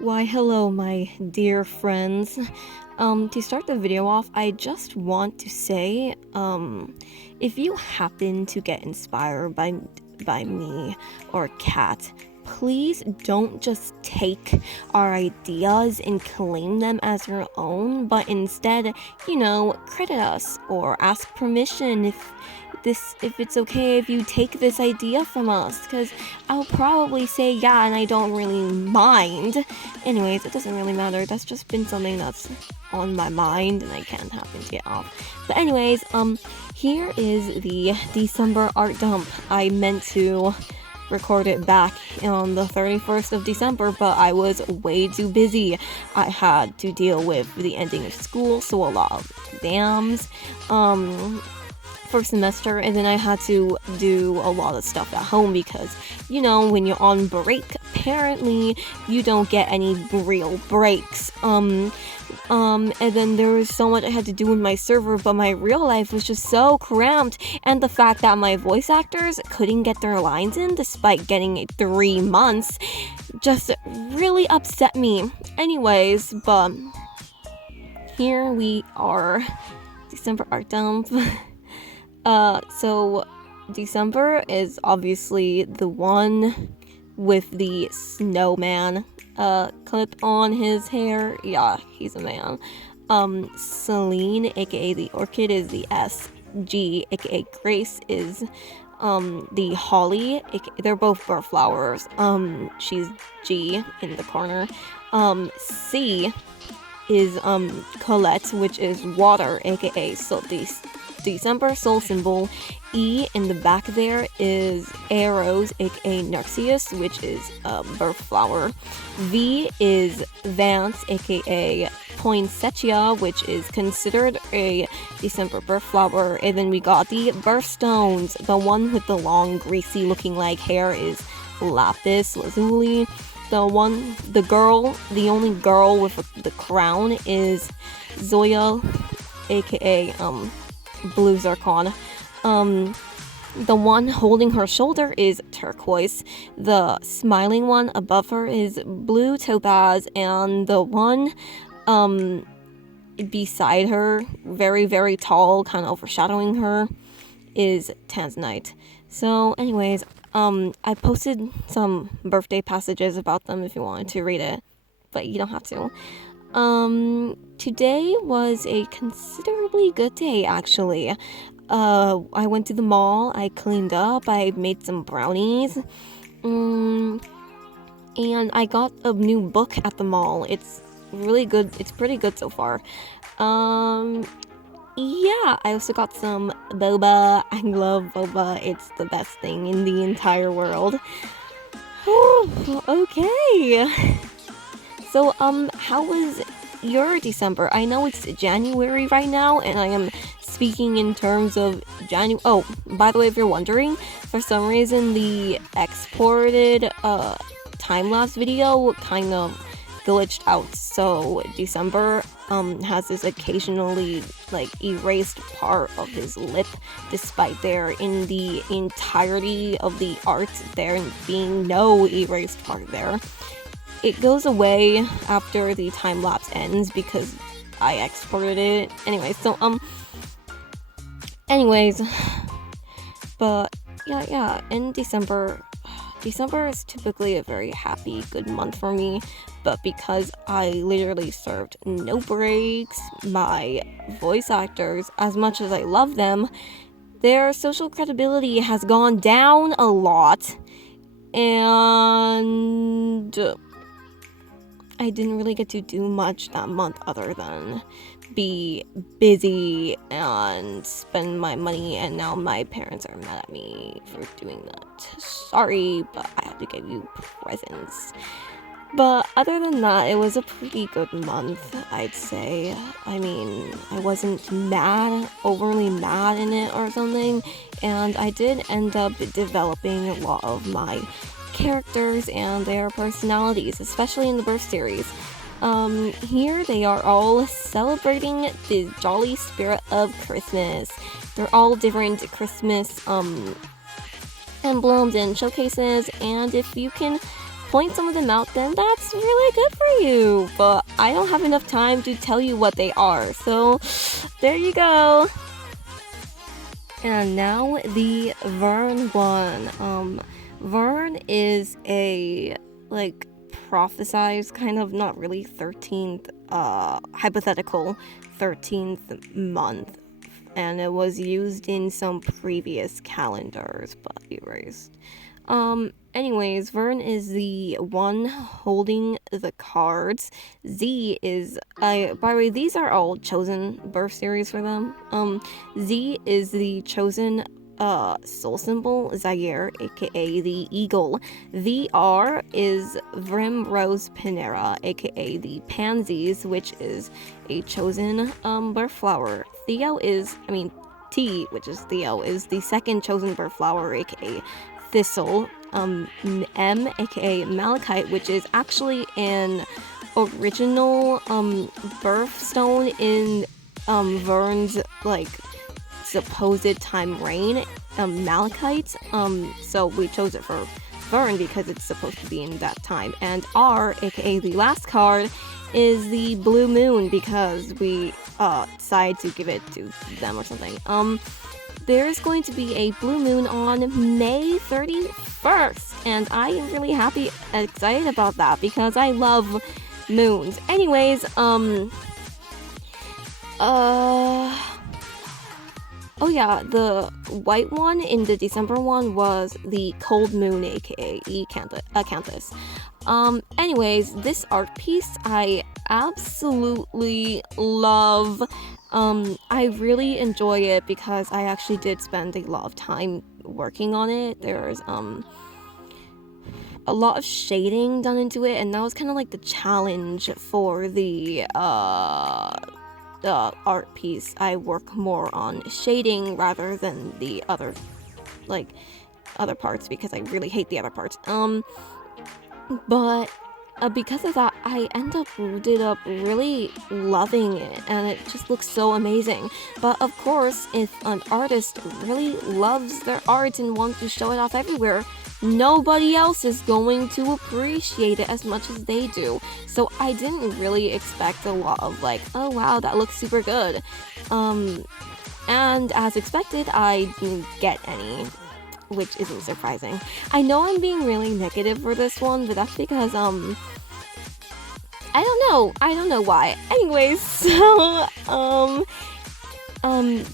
Why, hello, my dear friends. To start the video off, I just want to say, if you happen to get inspired by me or Kat, please don't just take our ideas and claim them as your own, but instead, credit us or ask permission if it's okay if you take this idea from us, because I'll probably say yeah and I don't really mind. Anyways, it doesn't really matter. That's just been something that's on my mind and I can't happen to get off. But anyways, here is the December art dump. I meant to record it back on the 31st of December, but I was way too busy. I had to deal with the ending of school, so a lot of exams, first semester, and then I had to do a lot of stuff at home because, when you're on break, apparently you don't get any real breaks. And then there was so much I had to do in my server, but my real life was just so cramped, and the fact that my voice actors couldn't get their lines in despite getting 3 months just really upset me. Anyways, but here we are, December art dump. So December is obviously the one with the snowman clip on his hair. Yeah, he's a man. Celine, aka the orchid, is the S. G, aka Grace, is the holly. They're both bird flowers. She's G in the corner. C is Colette, which is water, aka December soul symbol. E in the back there is Arrows, aka Narcissus, which is a bird flower. V is Vance, aka Poinsettia, which is considered a December bird flower. And then we got the birthstones. The one with the long, greasy looking like hair is Lapis Lazuli. The only girl with the crown is Zoya, aka Blue Zircon. The one holding her shoulder is Turquoise. The smiling one above her is Blue Topaz, and the one beside her, very, very tall, kind of overshadowing her, is Tanzanite. So anyways, I posted some birthday passages about them if you wanted to read it, but you don't have to. Today was a considerably good day, actually. I went to the mall, I cleaned up, I made some brownies, and I got a new book at the mall. It's really good. It's pretty good so far. Yeah, I also got some boba. I love boba. It's the best thing in the entire world. Okay. So, how was your December? I know it's January right now, and I am speaking in terms of January. Oh, by the way, if you're wondering, for some reason the exported time-lapse video kind of glitched out, so December has this occasionally erased part of his lip, despite there in the entirety of the art there being no erased part there. It goes away after the time lapse ends because I exported it. Anyways, but yeah, in December is typically a very happy, good month for me, but because I literally served no breaks, my voice actors, as much as I love them, their social credibility has gone down a lot, and I didn't really get to do much that month other than be busy and spend my money, and now my parents are mad at me for doing that. Sorry, but I have to give you presents. But other than that, it was a pretty good month, I'd say. I mean, I wasn't overly mad in it or something, and I did end up developing a lot of my characters and their personalities, especially in the birth series. Here they are all celebrating the jolly spirit of Christmas. They're all different Christmas emblems and showcases, and if you can point some of them out, then that's really good for you. But I don't have enough time to tell you what they are, so there you go. And now the Vern one. Vern is a, like, prophesized kind of, not really, 13th, hypothetical 13th month. And it was used in some previous calendars, but erased. Anyways, Vern is the one holding the cards. Z is, by the way, these are all chosen birth series for them. Z is the chosen soul symbol, Zaire, aka the eagle. VR is Vrimrose Panera, aka the pansies, which is a chosen birth flower. Theo is, T, which is Theo, is the second chosen birth flower, aka thistle. M, aka malachite, which is actually an original birthstone in Vern's, like, supposed time reign, malachite. So we chose it for Vern because it's supposed to be in that time. And R, aka the last card, is the blue moon because we decided to give it to them or something. There's going to be a blue moon on May 31st, and I am really excited about that because I love moons. Anyways, oh yeah, the white one in the December one was the cold moon, aka Acanthus. Anyways, this art piece I absolutely love. I really enjoy it because I actually did spend a lot of time working on it. There's a lot of shading done into it, and that was kind of like the challenge for the art piece. I work more on shading rather than the other parts because I really hate the other parts. But because of that, I ended up really loving it, and it just looks so amazing. But of course, if an artist really loves their art and wants to show it off everywhere, nobody else is going to appreciate it as much as they do. So I didn't really expect a lot of like, oh wow, that looks super good. And as expected, I didn't get any, which isn't surprising. I know I'm being really negative for this one, but that's because, I don't know why. Anyways, so,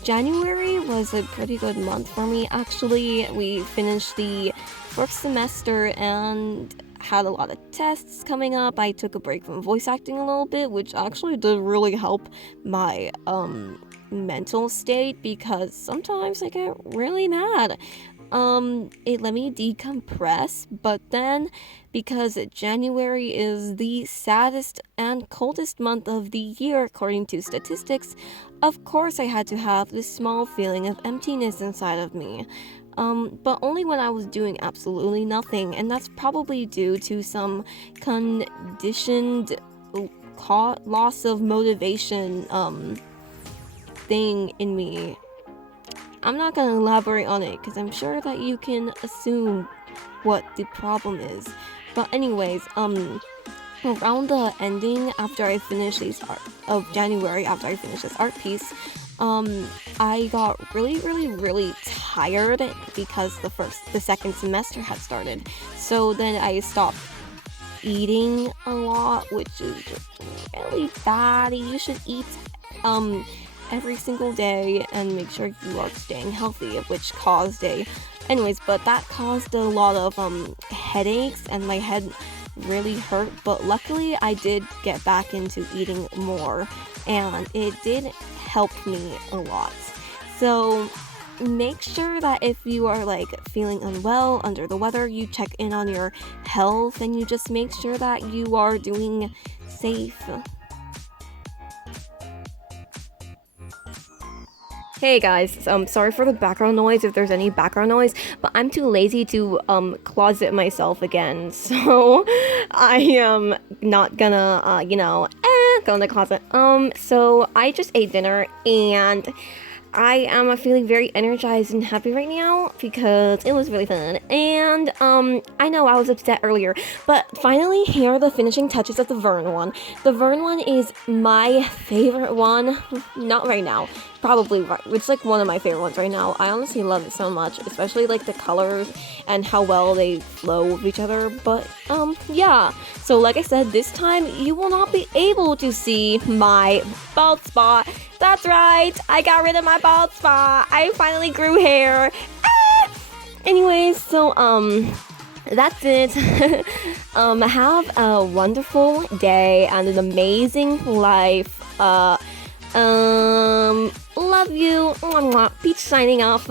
January was a pretty good month for me, actually. We finished the first semester and had a lot of tests coming up. I took a break from voice acting a little bit, which actually did really help my, mental state, because sometimes I get really mad. It let me decompress, but then because January is the saddest and coldest month of the year according to statistics, of course I had to have this small feeling of emptiness inside of me. But only when I was doing absolutely nothing, and that's probably due to some conditioned loss of motivation, thing in me. I'm not gonna elaborate on it because I'm sure that you can assume what the problem is. But anyways, around the ending, after I finished January, after I finished this art piece, I got really tired because the second semester had started. So then I stopped eating a lot, which is just really bad. You should eat every single day and make sure you are staying healthy, which caused but that caused a lot of headaches, and my head really hurt. But luckily I did get back into eating more, and it did help me a lot. So make sure that if you are like feeling unwell, under the weather, you check in on your health, and you just make sure that you are doing safe. Hey guys, sorry for the background noise if there's any background noise, but I'm too lazy to closet myself again, so I am not gonna go in the closet. So I just ate dinner, and I am feeling very energized and happy right now because it was really fun. And I know I was upset earlier, but finally here are the finishing touches of the Vern one. The Vern one is my favorite one. Not right now. Probably right. It's like one of my favorite ones right now. I honestly love it so much, especially like the colors and how well they flow with each other. But yeah. So like I said, this time you will not be able to see my bald spot. That's right, I got rid of my bald spot. I finally grew hair. Ah! Anyways, so that's it. Have a wonderful day and an amazing life. Love you. Peach signing off.